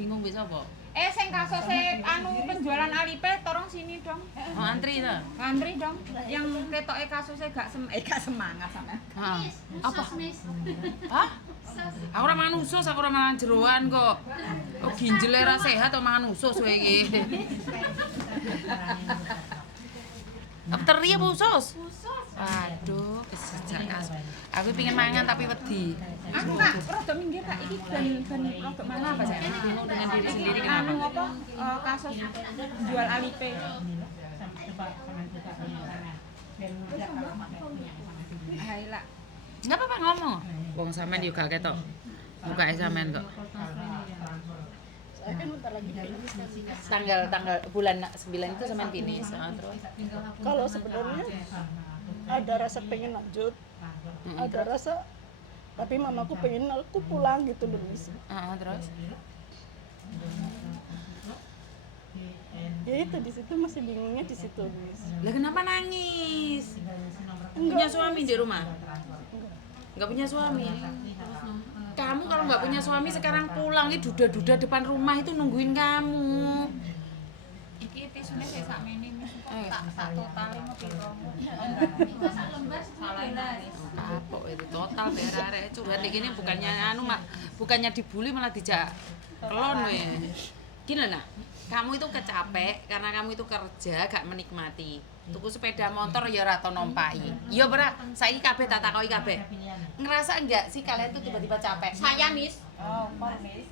bingung bisa apa? Sing kasusnya penjualan Alipe torong sini dong. Oh, antri ta? Antri dong. Yang ketoke kasusnya gak semangat sama. Apa? Hah? Aku ora mangan usus, aku ora mangan jeroan kok. Oh, ginjele ra sehat kok mangan usus kowe iki. Teri apa usus? Aduh, kesejak kas. Aku pengen mangan tapi wedi. Aku gak rada minggir Kak iki ben rada mana apa sih? Bingung dengan diri sendiri kenapa? Apa kasus jual Alipe. Haila. Enggak apa-apa ngomong. Wong sampean yo gak ketok. Mukake sampean kok. Saya kan bentar lagi finish. Tanggal bulan 9 itu sampean finish. Terus Kalau sebenarnya ada rasa pengen lanjut, ada rasa tapi mamaku pengen aku pulang gitu loh Miss. terus Ya itu di situ masih bingungnya di situ Miss. lah kenapa nangis? Punya suami di rumah? Enggak punya suami. Kamu kalau nggak punya suami sekarang pulang ini duda-duda depan rumah itu nungguin kamu. Iki tisune sik sakmene Miss. Tak totale mau piro. Kapok itu total arek curhat iki ini bukannya bukannya dibully malah dijak kelon weh. Gini nah, kamu itu kecapek karena kamu itu kerja gak menikmati. Tuku sepeda motor ya ora tau nompaki. Ya ora, saiki kabeh tak takoki kabeh. Ngerasa enggak sih kalian tuh tiba-tiba capek? Saya Miss.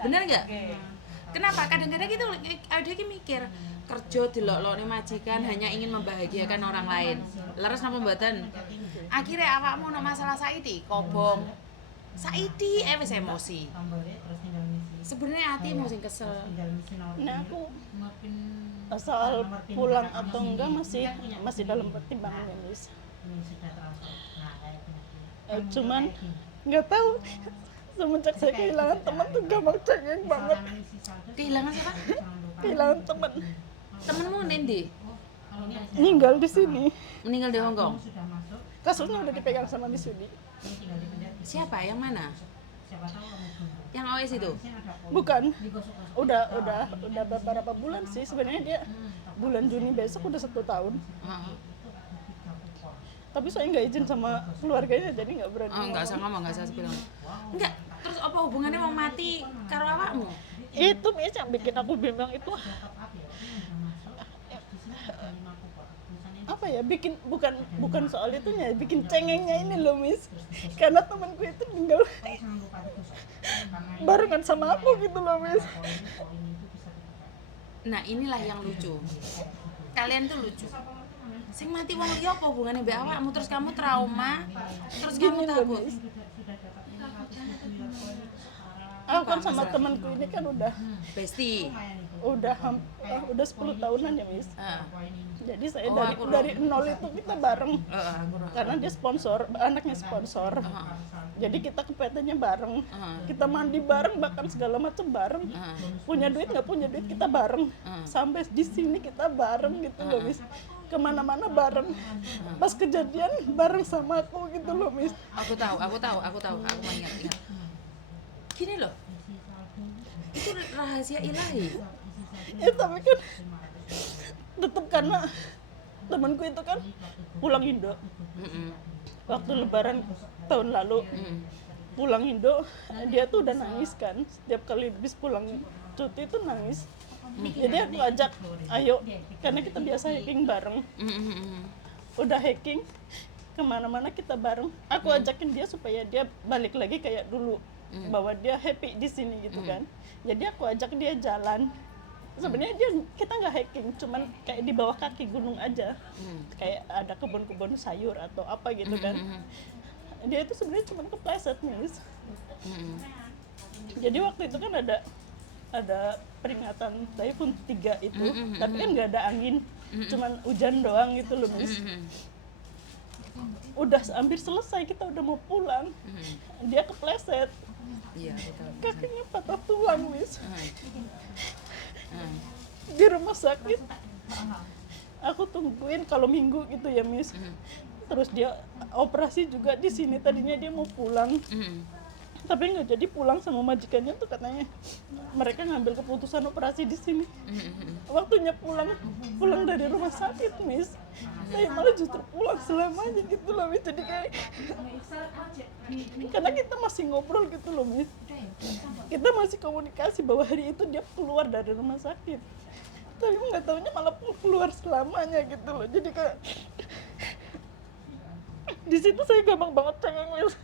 Bener enggak? Kenapa? Kadang-kadang gitu ada yang mikir kerja dilok-lokne majikan hanya ingin membahagiakan orang lain. Leres napa mboten? Akhirnya awakmu ono masalah saiki kobong. Saiki wis emosi. Sebenarnya hatimu sing kesel. Nah aku asal pulang atau enggak masih dalam pertimbangan Miss. Cuman nggak tahu semenjak saya kehilangan teman tuh gampang cengeng banget. Kehilangan siapa? Kehilangan teman. Temenmu nendi? Meninggal di sini. Meninggal di Hongkong. Kasusnya udah dipegang sama Miss Yudi. Siapa? Yang mana? Yang OS itu? Bukan. Udah beberapa bulan sih sebenarnya dia bulan Juni besok udah 1 tahun. Tapi saya nggak izin sama keluarganya jadi nggak berani. Nggak usah ngomong, nggak usah bilang. Enggak. Terus apa hubungannya mau mati karo awakmu? Itu Miss yang bikin aku bimbang itu apa ya, bikin bukan soal itunya, bikin cengengnya ini loh Miss, karena temanku itu tinggal barengan sama aku gitu loh Miss. Nah inilah yang lucu. Kalian tuh lucu. Sing mati wong liya apa hubungannya mbek awakmu? Terus kamu trauma, terus kamu Gini loh, takut. Miss. Aku kan sama temanku ini kan udah Besti. 10 tahunan ya Miss. Jadi saya aku dari nol itu kita bareng. Aku Karena dia sponsor, anaknya sponsor. Jadi kita ke PT-nya bareng. Kita mandi bareng, bahkan segala macam bareng. Punya duit nggak punya duit kita bareng. Sampai di sini kita bareng gitu loh Miss. Kemana-mana bareng. Pas kejadian bareng sama aku gitu loh Miss. Aku tahu, aku mau ingat. Gini loh. Itu rahasia ilahi. Ya tapi kan tetap karena temanku itu kan pulang Indo. Waktu Lebaran tahun lalu pulang Indo, dia tuh udah nangis kan. Setiap kali habis pulang cuti itu nangis. Jadi aku ajak, ayo, karena kita biasa hiking bareng. Udah hiking, kemana-mana kita bareng. Aku ajakin dia supaya dia balik lagi kayak dulu, bahwa dia happy di sini gitu kan. Jadi aku ajak dia jalan. Sebenarnya kita nggak hiking, cuman kayak di bawah kaki gunung aja, kayak ada kebun-kebun sayur atau apa gitu kan. Dia itu sebenarnya cuma kepleset Miss. Jadi waktu itu kan ada peringatan Typhoon 3 itu, tapi kan nggak ada angin, cuman hujan doang gitu loh Miss. Udah hampir selesai, kita udah mau pulang, dia kepleset. Iya, betul. Kakinya patah tulang Miss. Di rumah sakit aku tungguin kalau minggu gitu ya Miss. Terus dia operasi juga di sini, tadinya dia mau pulang tapi nggak jadi pulang sama majikannya tuh, katanya mereka ngambil keputusan operasi di sini. Waktunya pulang dari rumah sakit, Miss, saya malah justru pulang selamanya gitu loh, Miss. Jadi kayak karena kita masih ngobrol gitu loh, Miss, kita masih komunikasi bahwa hari itu dia keluar dari rumah sakit, tapi nggak taunya malah keluar selamanya gitu loh. Jadi kayak di situ saya gampang banget cengeng, Miss.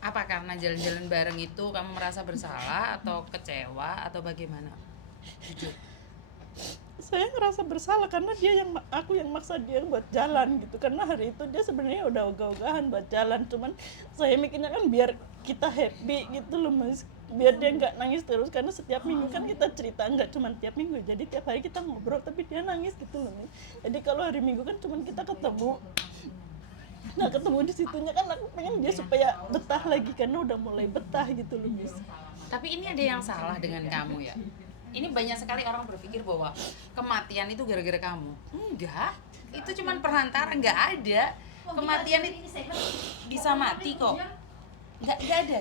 Apa karena jalan-jalan bareng itu kamu merasa bersalah atau kecewa atau bagaimana? Jujur. Saya ngerasa bersalah karena aku yang maksa dia buat jalan gitu, karena hari itu dia sebenarnya udah ogah-ogahan buat jalan, cuman saya mikirnya kan biar kita happy gitu loh, Mas, biar dia nggak nangis terus, karena setiap minggu kan kita cerita, nggak cuman tiap minggu, jadi tiap hari kita ngobrol tapi dia nangis gitu loh, Mas. Jadi kalau hari Minggu kan cuman kita ketemu, nah ketemu di situnya kan aku pengen dia supaya betah lagi karena udah mulai betah gitu loh, Mas. Tapi ini ada yang salah dengan kamu ya. Ini banyak sekali orang berpikir bahwa kematian itu gara-gara kamu. Enggak, itu cuman perantara, nggak ada. Kematian itu bisa mati kok. Nggak ada.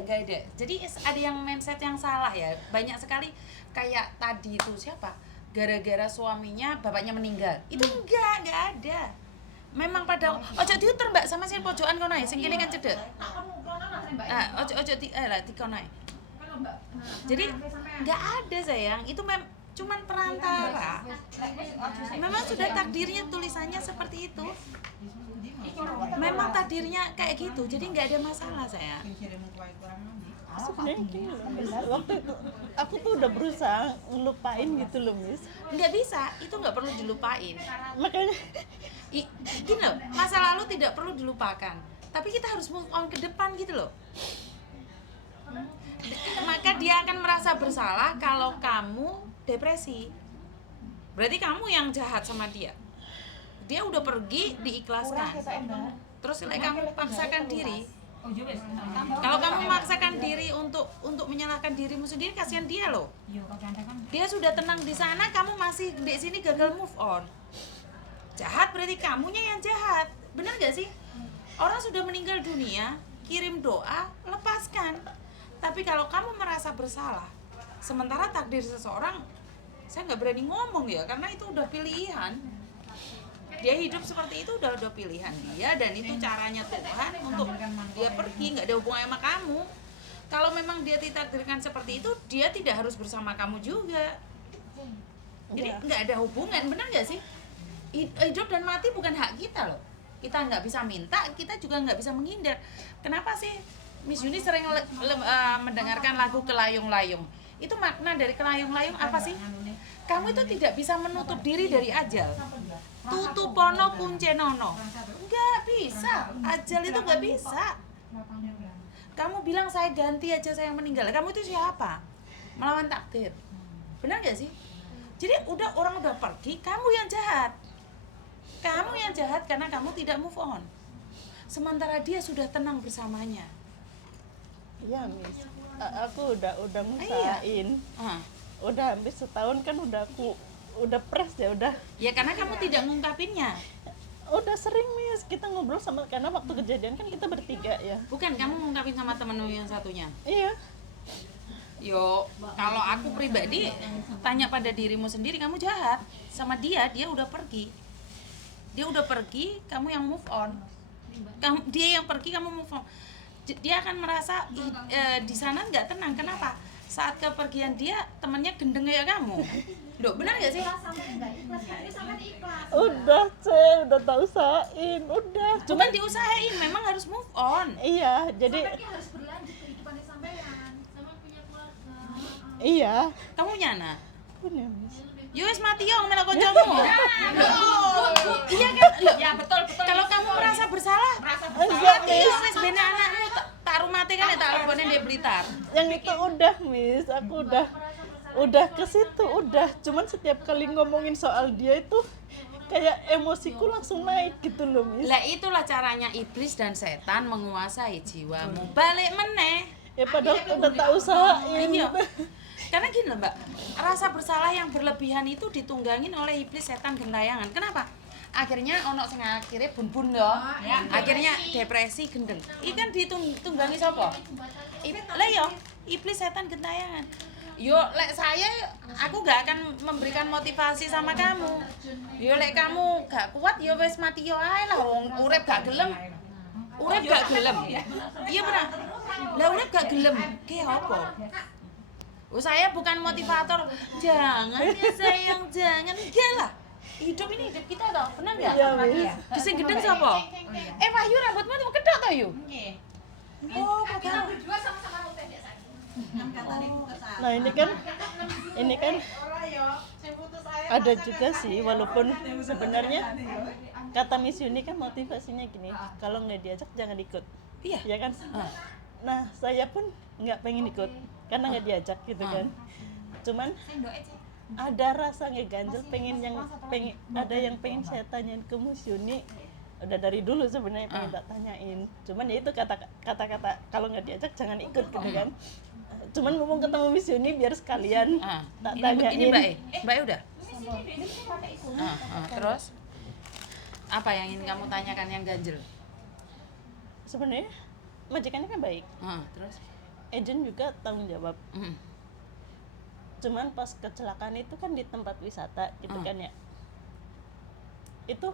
Jadi ada yang mindset yang salah ya. Banyak sekali kayak tadi itu siapa? Gara-gara suaminya, bapaknya meninggal. Itu nggak ada. Memang pada ojo diuter Mbak sama sing pojokan kono ae, sing kene kan cedek. Ojo dikono ae. Jadi nggak ada sayang, itu cuman perantara. Memang sudah takdirnya, tulisannya seperti itu. Memang takdirnya kayak gitu, jadi nggak ada masalah sayang. Sebenarnya gini loh, Miss, waktu itu aku tuh udah berusaha ngelupain gitu loh, Miss. Nggak bisa, itu nggak perlu dilupain. Makanya Gini loh, masa lalu tidak perlu dilupakan, tapi kita harus move on ke depan gitu loh. Maka dia akan merasa bersalah kalau kamu depresi. Berarti kamu yang jahat sama dia. Dia udah pergi, diikhlaskan. Terus kamu paksakan diri. Kalau kamu memaksakan diri untuk menyalahkan dirimu sendiri, kasihan dia loh. Dia sudah tenang di sana, kamu masih di sini gagal move on. Jahat berarti kamunya yang jahat. Benar gak sih? Orang sudah meninggal dunia, kirim doa, lepaskan. Tapi kalau kamu merasa bersalah, sementara takdir seseorang, saya nggak berani ngomong ya, karena itu udah pilihan. Dia hidup seperti itu udah pilihan dia, dan itu caranya Tuhan untuk dia pergi, nggak ada hubungan sama kamu. Kalau memang dia ditakdirkan seperti itu, dia tidak harus bersama kamu juga. Jadi nggak ada hubungan, benar nggak sih? Hidup dan mati bukan hak kita loh. Kita nggak bisa minta, kita juga nggak bisa menghindar. Kenapa sih Miss Yuni sering mendengarkan lagu Kelayung-layung? Itu makna dari Kelayung-layung apa sih? Kamu itu tidak bisa menutup diri dari ajal. Tutupono kuncenono. Nggak bisa. Ajal itu nggak bisa. Kamu bilang saya ganti aja, saya meninggal. Kamu itu siapa? Melawan takdir. Benar nggak sih? Jadi orang udah pergi, kamu yang jahat. Kamu yang jahat karena kamu tidak move on. Sementara dia sudah tenang bersamanya. Iya, Miss. Aku udah ngusahain. Udah hampir setahun kan udah press ya udah. Ya karena kamu tidak ngungkapinnya. Udah sering, Miss, kita ngobrol sama, karena waktu kejadian kan kita bertiga ya. Bukan kamu ngungkapin sama temenmu yang satunya. Iya. Yo, kalau aku pribadi tanya pada dirimu sendiri, kamu jahat sama dia udah pergi. Dia udah pergi, kamu yang move on. Dia yang pergi, kamu move on. Dia akan merasa di sana nggak tenang. Kenapa? Saat kepergian dia, temannya gendeng kayak kamu. Loh, benar nggak sih? Udah tak usahain, udah. Cuman diusahain, memang harus move on. Iya, jadi harus berlanjut kehidupannya sampean sama punya keluarga. Iya. Kamu nyana? Punya, Miss. Yo wis mati yo melok kancamu. Iya kan? Loh, Ya betul. kalau kamu merasa bersalah, Enggak, mati yo Miss. wis ben anakmu tak rumate kan tak lebone di Blitar. Yang itu udah, Miss. Aku udah ke situ, udah. Cuman setiap kali ngomongin soal dia itu kayak emosiku langsung naik gitu loh, Miss. Lah itulah caranya iblis dan setan menguasai jiwamu. Balik meneh. Ya padahal udah tak usahain. Iya. Karena gini loh Mbak, rasa bersalah yang berlebihan itu ditunggangin oleh iblis, setan, gentayangan. Kenapa? akhirnya ono sing akhirnya bun-bun lho. Akhirnya depresi gendeng. Iki kan ditunggangi sapa? Lah yo, iblis setan gentayangan. Yo lek saya aku gak akan memberikan motivasi sama kamu. Yo lek kamu gak kuat yo wis mati yo ae lah wong urip gak gelem. Urip gak gelem. Iya bener. Lah urip gak gelem. Ki apa? Oh, saya bukan motivator. Jangan ya sayang, jangan. Enggak lah. Hidup ini hidup kita toh, benar enggak? Iya, Miss. Sing gendeng sapa? Wahyu rambutmu tuh kedok toh, Yu? Nggih. Oh, kok Kita berdua sama-sama rambut pendek saja. Nah ini kan ada juga sih, walaupun sebenarnya kata Miss Yuni kan motivasinya gini, kalau nggak diajak jangan ikut. Iya. Ya kan? Nah saya pun nggak pengen ikut karena nggak diajak gitu kan. Cuman Sendoke, Cek. ada rasa ngeganjel, ada yang pengen saya tanyain ke Miss Yuni, udah dari dulu sebenarnya pengen tak tanyain. Cuman ya itu kata-kata kalau nggak diajak jangan ikut gitu kan. Cuman ngomong ketemu Miss Yuni biar sekalian tak tanyain. Ini Mbak E udah. Terus apa yang ingin kamu tanyakan yang ganjel? Sebenarnya majikannya kan baik, Terus? agent juga tanggung jawab. Cuman pas kecelakaan itu kan di tempat wisata gitu kan ya, itu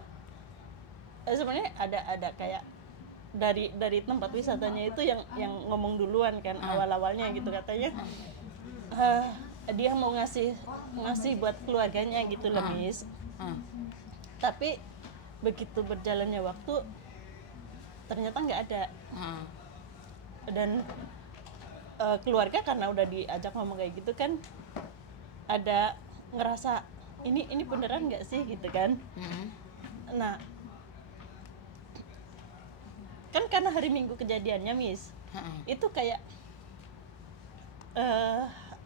sebenarnya ada kayak dari tempat wisatanya itu yang ngomong duluan kan awal-awalnya gitu, katanya dia mau ngasih buat keluarganya gitu loh Miss. Tapi begitu berjalannya waktu ternyata nggak ada. Dan keluarga karena udah diajak ngomong kayak gitu kan ada ngerasa ini beneran nggak sih gitu kan. Nah kan karena hari Minggu kejadiannya Miss, itu kayak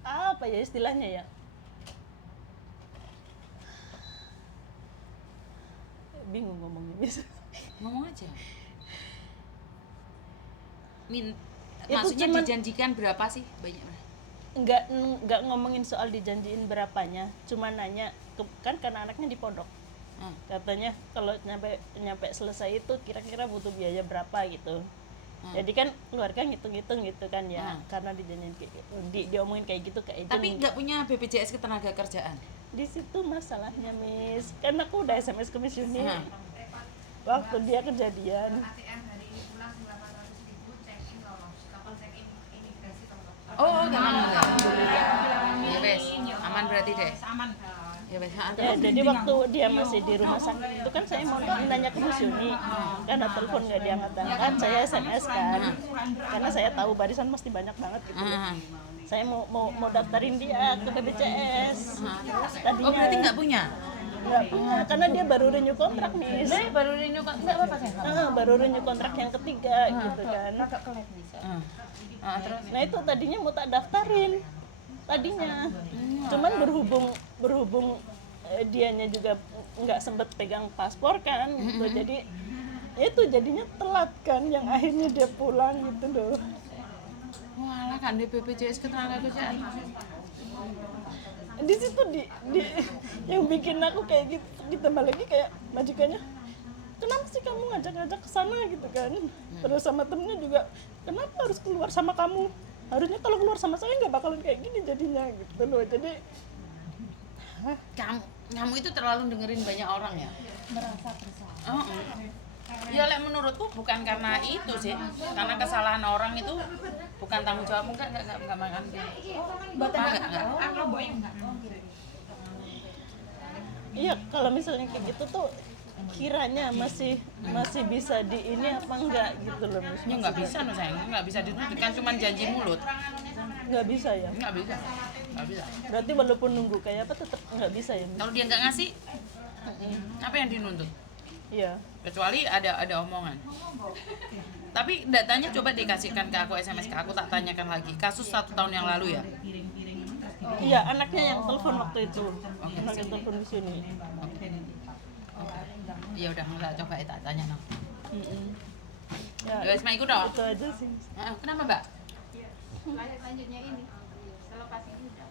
apa ya istilahnya ya, bingung ngomongnya Miss. Ngomong aja. Itu Maksudnya cuman- dijanjikan berapa sih banyak? nggak ngomongin soal dijanjiin berapanya, cuma nanya kan karena anaknya di pondok, katanya kalau nyampe selesai itu kira-kira butuh biaya berapa gitu. Jadi kan keluarga ngitung-ngitung gitu kan ya, karena dijanjiin diomongin kayak gitu ke agent. Tapi nggak punya BPJS ketenaga kerjaan. Di situ masalahnya Miss, kan aku udah SMS ke Miss Yuni waktu dia kejadian. ATM hari ini pulang 900.000, check-in lolos. Kapal check-in imigrasi lolos. Oh, ya wes, aman berarti deh. Aman. Ya wes, Ya, jadi waktu dia masih di rumah sakit itu kan saya mau nanya ke Miss Yuni, karena telepon nggak diangkat-angkat, saya SMS kan, karena saya tahu barisan mesti banyak banget gitu. Saya mau daftarin dia ke BPJS. Tadinya Oh, berarti nggak punya? nggak punya, karena dia baru renew kontrak Miss. Baru renew kan nggak apa-apa sih. Baru renew kontrak yang ketiga gitu kan. Terus? Nah itu tadinya mau tak daftarin tadinya, cuman berhubung dianya juga nggak sempet pegang paspor kan gitu. Jadi itu jadinya telat kan, yang akhirnya dia pulang gitu loh. Walah kan di BPJS ketenaga kerjaan. Di situ di yang bikin aku kayak gitu, ditambah lagi kayak majikannya, kenapa sih kamu ngajak-ngajak ke sana gitu kan. Terus sama temennya juga, kenapa harus keluar sama kamu, harusnya kalau keluar sama saya nggak bakalan kayak gini jadinya gitu loh. Jadi Kamu itu terlalu dengerin banyak orang ya? Merasa bersalah. Ya lek menurutku bukan karena itu sih, karena kesalahan orang itu bukan tanggung jawabmu. Enggak makan dia. Enggak. Aku boy enggak. iya, kalau misalnya kayak gitu tuh kiranya masih bisa di ini apa enggak gitu loh Miss. Ya nggak bisa no sayang, nggak bisa dituntutkan cuma janji mulut. Nggak bisa ya, Nggak bisa. berarti walaupun nunggu kayak apa tetap nggak bisa ya Miss? Kalau dia nggak ngasih, apa yang dinuntut? Iya. Kecuali ada omongan. Tapi datanya coba dikasihkan ke aku, SMS ke aku, tak tanyakan lagi. Kasus 1 tahun yang lalu ya. Iya, anaknya yang telepon waktu itu. Anaknya telepon di sini. Ya udah nggak coba tak tanya no. Ya, Ya wes ikut dong. itu aja sih. Kenapa Mbak? Lanjutnya ini. Selepas ini udah.